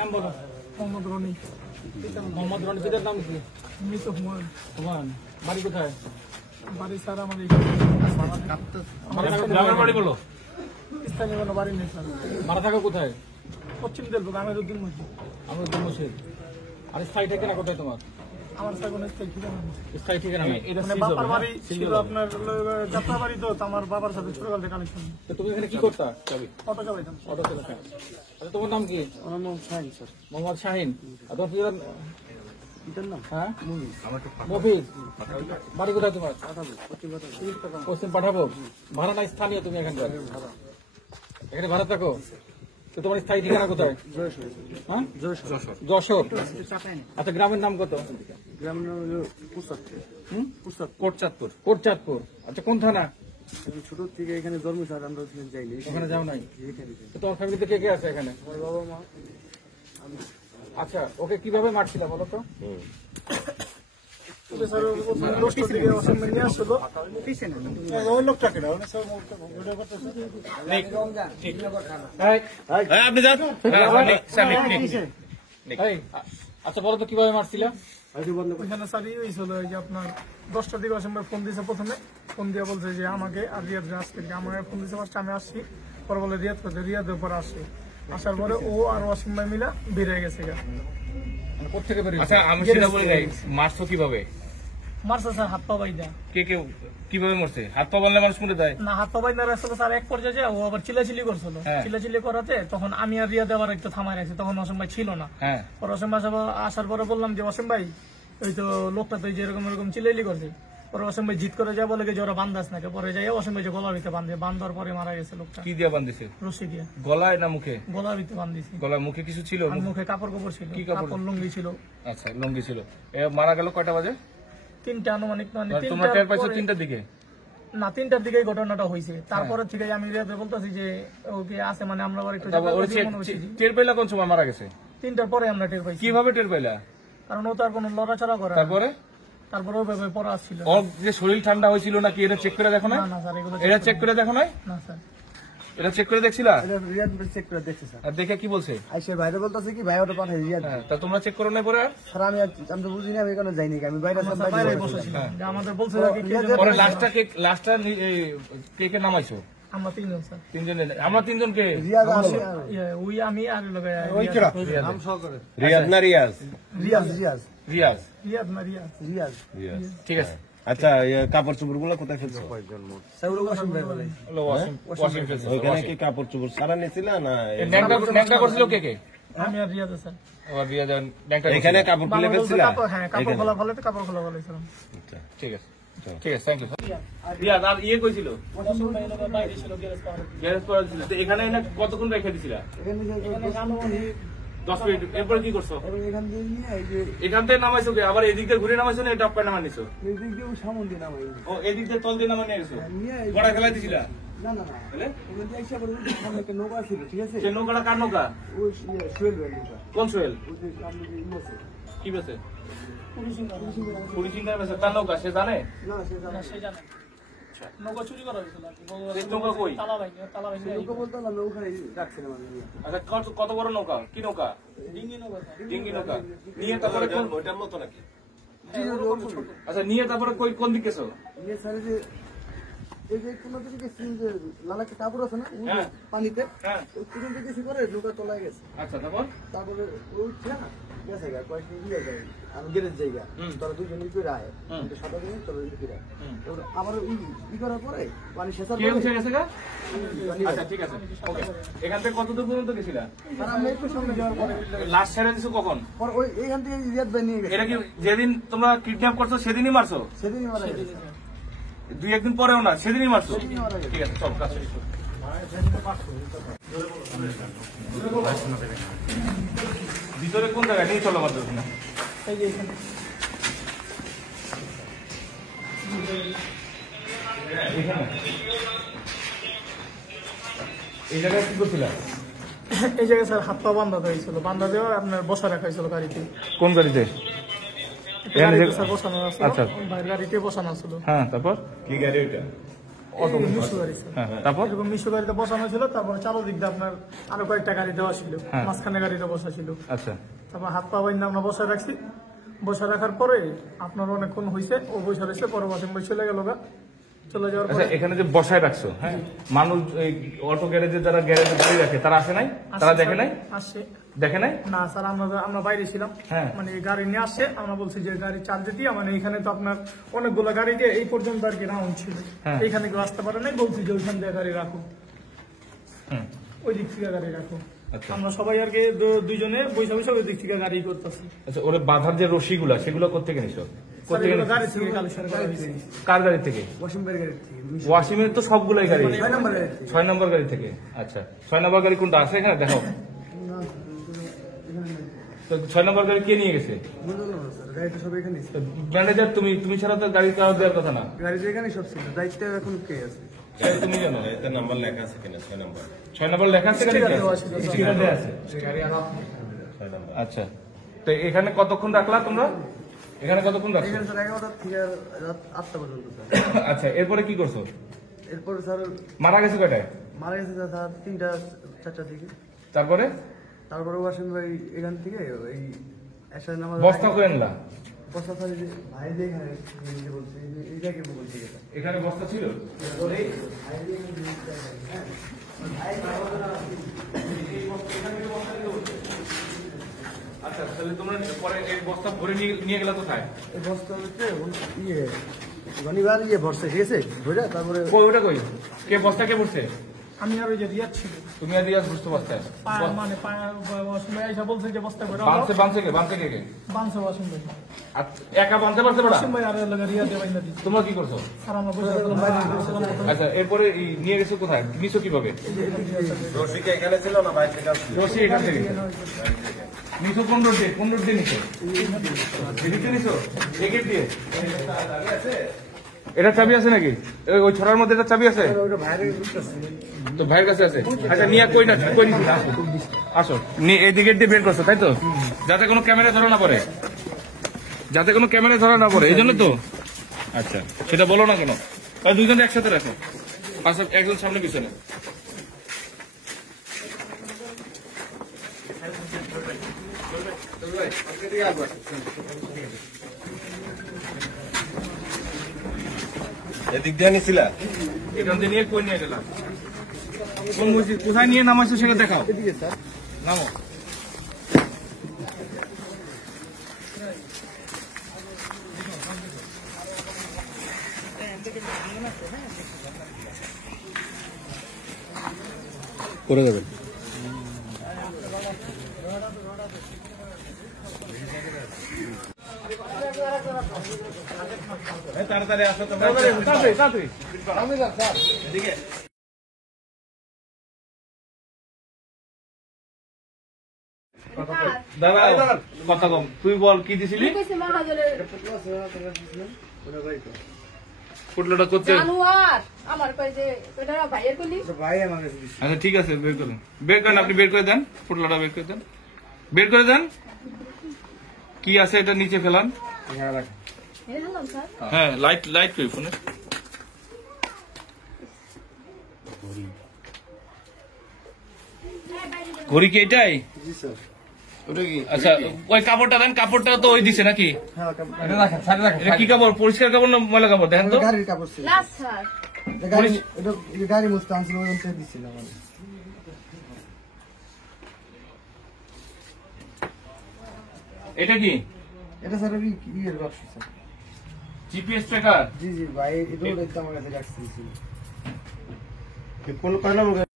নাম বলো। মোহাম্মদ রনি। মোহাম্মদ রনি, পিতার নাম কি? মৃত হুমায়ুন। হুমায়ুন। বাড়ি কোথায়? বাড়ি স্যার আমার গ্রামের বাড়ি বলো। স্থানীয় কোনো বাড়ি নেই স্যার। ভাড়া থাকো কোথায়? পশ্চিম তেলপুর আমিরুদ্দিন মসজিদ। আমিরুদ্দিন মসজিদ। আর স্থায়ী ঠিকানা কোথায় তোমার? আমার স্যার কোনো স্থায়ী ঠিকানা নেই। স্থায়ী ঠিকানা নেই। মানে বাবার বাড়ি ছিল আপনার যাত্রা বাড়ি, তো আমার বাবার সাথে ছোটকাল থেকে কানেকশন। তো তুমি এখানে কি করতা? অটো চালাইতাম। অটো চালাতে। আচ্ছা, তোমার নাম কি? আমার নাম শাহিন স্যার। মোহাম্মদ শাহিন। আর তোমার পিতার পিতার নাম? হ্যাঁ, মফিজ। বাড়ি কোথায় তোমার? পশ্চিম পাঠাবো। ভাড়া না স্থানীয় তুমি এখানকার? এখানে ভাড়া থাকো। তো তোমার স্থায়ী ঠিকানা কোথায়? হ্যাঁ, যশোর। আচ্ছা, গ্রামের নাম কত? গ্রামের নাম হলো কোটচাঁদপুর। কোটচাঁদপুর। আচ্ছা, কোন থানা? ছোট থেকে এখানে জন্ম স্যার, আমরা যাইনি। ওখানে যাও নাই? তো তোমার ফ্যামিলিতে কে কে আছে এখানে? আমার বাবা মা। আচ্ছা, ওকে কিভাবে মারছিল বলো তো? আচ্ছা, বলো তো কিভাবে মারছিল? এখানে স্যার হয়েছিল যে আপনার 10টার দিকে অসীম ভাই ফোন দিয়েছে। প্রথমে ফোন দিয়ে বলছে যে আমাকে আর রিয়াদ আজকে আমাকে ফোন দিয়েছে। ফার্স্ট আমি আসছি, পরে বলে রিয়াদ করতে, রিয়াদের পরে আসছি। আসার পরে ও আর অসীম ভাই মিলা বেরিয়ে গেছে। কোথেকে বেরিয়ে? আচ্ছা, আমি সেটা বলি নাই, মারছো কিভাবে? মারছে স্যার হাত পা বাইদা। কে কে কিভাবে মরছে? হাত পা বাঁধলে মানুষ মরে যায় না, হাত পা বাইদা রাখছিল স্যার। এক পর্যায়ে ও আবার চিল্লাচিল্লি করছিল। চিল্লাচিল্লি করাতে তখন আমি আর রিয়াদ আবার একটু থামাই রাখছি। তখন অসীম ভাই ছিল না। পরে অসীম ভাই আসার পরে বললাম যে অসীম ভাই, ওই তো লোকটা তো এরকম এরকম চিল্লাইলি করছে। পরে অসীম ভাই জিত করে যায়, বলে যে ওরা বান্ধাস নাকি। পরে যাই অসীম ভাই যে গলার ভিতরে বাঁধে, বান্ধার পরে মারা গেছে লোকটা। কি দিয়ে বাঁধেছে? রশি দিয়ে। গলায় না মুখে? গলার ভিতরে বান্ধিছি। গলায় মুখে কিছু ছিল? মুখে কাপড় কাপড় ছিল। কি কাপড়? লুঙ্গি ছিল। আচ্ছা, লুঙ্গি ছিল। মারা গেল কয়টা বাজে? 3টা আনুমানিক। তোমরা টের পাইছো 3টার দিকে? না, 3টার দিকে ঘটনাটা হয়েছে। তারপরে থেকে আমি রিয়াদে বলতেছি যে ওকে আছে, মানে আমরা আবার একটু টের পাইলা কোন সময় মারা গেছে? 3টার পরে আমরা টের পাইছি। কিভাবে টের পাইলা? কারণ ও তার কোনো লড়াচড়া করে। তারপরে ওইভাবে পরে আসছিল। ওর যে শরীর ঠান্ডা হয়েছিল নাকি, এটা চেক করে দেখো না? না স্যার, এগুলো এটা চেক করে দেখো নাই? না স্যার, এটা চেক করে দেখছিলা? এটা রিয়াদ চেক করে দেখছে স্যার। আর দেখে কি বলছে? আইসে বাইরে বলতাছে কি ভাই ওটা পাঠাই রিয়াদ। তা তোমরা চেক করো না পরে? স্যার আমি তো বুঝি না, আমি এখানে যাইনি। আমি বাইরে বসেছিলাম। আমাদের বলছে পরে লাস্টটা কে কে নামাইছো? আমরা 3জন স্যার। 3জন? আমরা 3জন কে? রিয়াদ আছে, ওই আমি আর ওই নাম সহকারে রিয়াদ না রিয়াজ? রিয়াজ না রিয়াজ। ঠিক আছে। আচ্ছা, কাপড় চোপড় গুলো কোথায় ফেলছো? ওইখানে কি কাপড় চোপড় সারা নিয়েছিল না? ন্যাংটা করছিল কে কে? আমি আর রিয়াজ স্যার। এখানে কাপড় খুলে ফেলছিল? হ্যাঁ, কাপড় খোলা ফেলে কাপড় খোলা ফেলেছিলাম। ঠিক আছে, ঠিক আছে, থ্যাংক ইউ। রিয়াদ আর ইয়ে কইছিল? এখানে কতক্ষণ রেখে দিছিলা? 10 মিনিট। এরপরে কি করছো? এখান থেকে নামাইছো কে? আবার এদিক দিয়ে ঘুরে নামাইছো না এটা পায় নামা নিছো? ও, এদিক দিয়ে তল দিয়ে নামা নিয়ে গেছো? বড় খেলা দিছিলা? না না না, একটা নৌকা ছিল, ঠিক আছে? সে নৌকাটা কার নৌকা? ওই সোহেল ভাই নৌকা। কোন সোহেল? কি বেছে? পুলিশ বেছে তার নৌকা, সে জানে? না, সে জানে। নৌকা চুরি করা হয়েছিল। নৌকা কই? তালা ভাই নৌকা বলতে না, নৌকা রাখছিলাম আমি। আচ্ছা, কত বড় নৌকা? কি নৌকা? ডিঙ্গি নৌকা। ডিঙ্গি নৌকা নিয়ে তারপরে ওইটার মতো নাকি? আচ্ছা, নিয়ে তারপরে কোন দিকে গেছো? নিয়ে স্যার যে এই যে কোন দিকে গেছি, যে লাল একটা কাপড় আছে না পানিতে, ওই কোন দিকে গেছি করে নৌকা তলায় গেছে। আচ্ছা, তারপরে ওই না গেছে গা কয়েকদিন দিয়ে যায় আমি গেলের জায়গা, তোরা দুজন ই করে আয়, সাদা দিন তোরা ই করে আবার ই করার পরে পানি শেষার কে উঠে গেছে গা? আচ্ছা, ঠিক আছে, ওকে। এখান থেকে কত দূর পর্যন্ত গেছিলা? আর আমরা একটু সামনে যাওয়ার পরে লাস্ট ছেড়ে দিছো কখন? পর ওই এইখান থেকে রিয়াদ ভাই নিয়ে গেছে। এটা কি যেদিন তোমরা কিডন্যাপ করছো সেদিনই মারছো? সেদিনই মারা গেছে। 2-1 দিন পরেও না, সেদিনই মারছো? ঠিক আছে, চল কাজ শুরু করো। ভিতরে কোন জায়গায় নিয়ে চলো আমাদের ওখানে? এই যে এখানে এই জায়গায় কি করছিলা? এই জায়গায় স্যার হাত পা বান্ধা হয়েছিল, বান্ধা দেওয়া আপনার বসা রাখা হয়েছিল গাড়িতে। কোন গাড়িতে? বসানো আছে, বাইরের গাড়িতে বসানো ছিল। হ্যাঁ, তারপর কি গাড়ি ওইটা? অটো মিশু গাড়ি স্যার। হ্যাঁ তারপর এরকম মিশু গাড়িতে বসানো ছিল, তারপর চারোদিক দিয়ে আপনার আরো কয়েকটা গাড়ি দেওয়া ছিল, মাঝখানে গাড়িটা বসা ছিল। আচ্ছা তারপর হাত পা বাইন্দা আমরা বসা রাখছি, বসা রাখার পরে আপনার অনেকক্ষণ হয়েছে, ও বসে রয়েছে, পরে ওয়াসিম ভাই চলে গেল গা। চলে যাওয়ার আচ্ছা পরে এখানে যে বসায় রাখছো, হ্যাঁ মানুষ এই অটো গ্যারেজে যারা গ্যারেজে গাড়ি রাখে তারা আসে নাই, তারা দেখে নাই, আসছে দেখে নাই? না স্যার, আমরা বাইরে ছিলাম, হ্যাঁ। মানে গাড়ি নিয়ে আসছে, আমরা বলছি যে গাড়ি চার্জে দিয়ে, মানে এখানে তো আপনার অনেকগুলো গাড়ি দিয়ে এই পর্যন্ত আর কি রাউন্ড ছিল, হ্যাঁ। এইখানে কেউ আসতে পারে নাই, বলছি যে ওইখান দিয়ে গাড়ি রাখো, হুম, ওই দিক থেকে গাড়ি রাখো। আচ্ছা। আমরা সবাই আর কি দুইজনে বৈশা বৈশা ওই দিক থেকে গাড়ি করতেছি। আচ্ছা ওরে বাঁধার যে রশিগুলা সেগুলো কোথেকে নিছো? স্যার, এগুলো গাড়ি থেকে কালেকশন করা হয়েছে। কার গাড়ি থেকে? ওয়াসিমের তো সবগুলাই গাড়ি, 6 নম্বর গাড়ি থেকে। আচ্ছা 6 নম্বর গাড়ি কোনটা আছে এখানে দেখাও তো। 6 নম্বর গাড়ি কে নিয়ে গেছে? গাড়িটা সব এখানে তো ম্যানেজার তুমি ছাড়া তো গাড়ি কারো দেওয়ার কথা না। গাড়িটা এখানে সব ছিল, দায়িত্ব এখন কে আছে? সেটা তুমি জানো। এতে নাম্বার লেখা আছে কিনা 6 নম্বর? 6 নম্বর লেখা আছে গাড়িতে? স্টিকার দেওয়া ছিল। স্টিকার দেওয়া আছে। 6 নম্বর। আচ্ছা তো এখানে কতক্ষণ রাখলা তোমরা? এখানে কতক্ষণ রাখছো? এখানে স্যার 11টা থেকে রাত 8টা পর্যন্ত স্যার। আচ্ছা এরপরে কি করছো? এরপর স্যার মারা গেছে কয়টায়? মারা গেছে স্যার 3টা 4টা দিকে। তারপরে তারপরে ওয়াসিম ভাই এখান থেকে এই এসার নামাজ বস্তা করে আনলা? বস্তা স্যার এই যে ভাই যে এখানে যে বলছে এই জায়গায় বলছে এটা এখানে বস্তা ছিল? আচ্ছা তাহলে তোমরা পরে এই বস্তা ভরে নিয়ে গেলা কোথায়? এই বস্তা হচ্ছে ইয়ে শনিবার ভরছে, ঠিক আছে বুঝা? তারপরে কই ওটা কই? কে বস্তা কে ভরছে? আমি আর ওই যে রিয়াদ ছিল, তুমি আর রিয়াজ ভরছো বস্তায়? মানে ওয়াসিম ভাই এসে বলছে যে বস্তা করে বানছে কে? বানছে ওয়াসিম ভাই। আর একা বানতে পারছে না? ওয়াসিম ভাই আর রিয়াদে বাইন্দা দিচ্ছে। তোমরা কি করছো? স্যার আমরা বসে আসলাম, বাইরে গেছিলাম। আচ্ছা এরপরে নিয়ে গেছো কোথায়? নিছো কিভাবে? রশিকে এখানে ছিল না বাইরে থেকে আসছিল? রশি এখান থেকে নিছো? কোন রোড দিয়ে নিছো? এদিকে নিছো? এগেট দিয়ে? এটা চাবি আছে নাকি? ওই ছড়ার মধ্যে এটা চাবি আছে? ওটা ভাইরে ঢুকতেছে। তো ভাইয়ের কাছে আছে। আচ্ছা নিয়ে কই নিছি? আসো নিয়ে এই দিকে দিয়ে বের করছো তাই তো? যাতে কোনো ক্যামেরা ধরা না পড়ে, এই জন্য তো। আচ্ছা সেটা বলো না কেন? দুজন একসাথে রাখো। আচ্ছা একজন সামনে পিছনে। এদিক দিয়ে নিছিলা? এখান থেকে নিয়ে কই নিয়ে গেলাম? কোন মসজিদ কোথায় নিয়ে নামাইছো সেটা দেখাও। এদিকে স্যার নামো। করে দেবেন। তাড়াতাড়ি আসো তোমরা। তাড়াতাড়ি। এদিকে। দাদা কথা কম, তুই বল কি দিছিলি? পুটলোটা করতে। আমার কই যে ওটা ভাইয়ের কলি ভাই আমার কাছে দিছে। আচ্ছা ঠিক আছে বের করেন, আপনি বের করে দেন, পুটলোটা বের করে দেন, কি আছে এটা নিচে ফেলান। হলাম স্যার। হ্যাঁ লাইট করি ফোনে। ঘড়ি কি এটাই? জি স্যার। আচ্ছা ওই কাপড়টা দেন, কাপড়টা তো ওই দিছে নাকি? হ্যাঁ এটা কি কাপড়? পরিষ্কার কাপড় না ময়লা কাপড়? দেখেন তো। গাড়ির কাপড় ছিল। না স্যার, গাড়ি মুছতে আনছিল, ওই অঞ্চলে দিছিল আমার। এটা কি? এটা স্যার ওই ইয়ের বাক্স স্যার। GPS tracker? জি ভাই, এটা আমার কাছে রাখছি। কোন কয় নম্বর